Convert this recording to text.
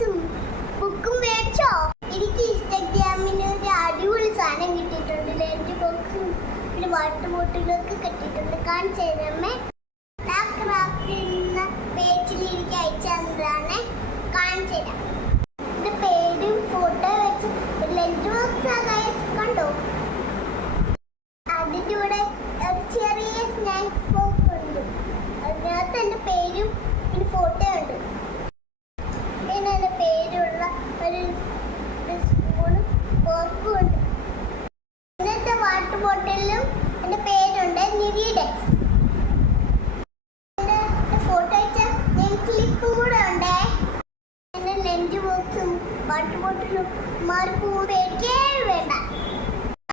ബോക്സും ബുക്കും മേടിച്ചോ? എനിക്ക് ഇൻസ്റ്റാഗ്രാമിന് ഒരു അടിപൊളി സാധനം കിട്ടിയിട്ടുണ്ട്. ലഞ്ച് ബോക്സും പിന്നെ വാട്ടർ ബോട്ടിലൊക്കെ കിട്ടിയിട്ടുണ്ട്. കാണിച്ചു തരാമേ. ക്രാഫ്റ്റ് എന്ന പേജിൽ എനിക്ക് അയച്ചു തന്നതാണ്. കാണിച്ചു തരാം. എന്റെ പേരും ഫോട്ടോ വെച്ച് ലഞ്ച് ബോക്സ് കണ്ടോ? അതിൻ്റെ കൂടെ ഒരു ചെറിയ സ്നാക്സ് ബോക്സ് ഉണ്ട്. അതിനകത്ത് എൻ്റെ പേരും പിന്നെ ഫോട്ടോ ഉണ്ട്. പിന്നെ എൻ്റെ പേരുള്ള ഒരു സ്പൂണും ഫോർക്കും ഉണ്ട്. ഇന്നത്തെ വാട്ടർ ബോട്ടിലും എൻ്റെ പേരുണ്ട്, നിരീഡെക്സ്. എൻ്റെ ഫോട്ടോ വെച്ചാൽ ഞാൻ ക്ലിപ്പും കൂടെ ഉണ്ട്. എൻ്റെ ലഞ്ച് ബോക്സും വാട്ടർ ബോട്ടിലും മാർക്കും കൂടെ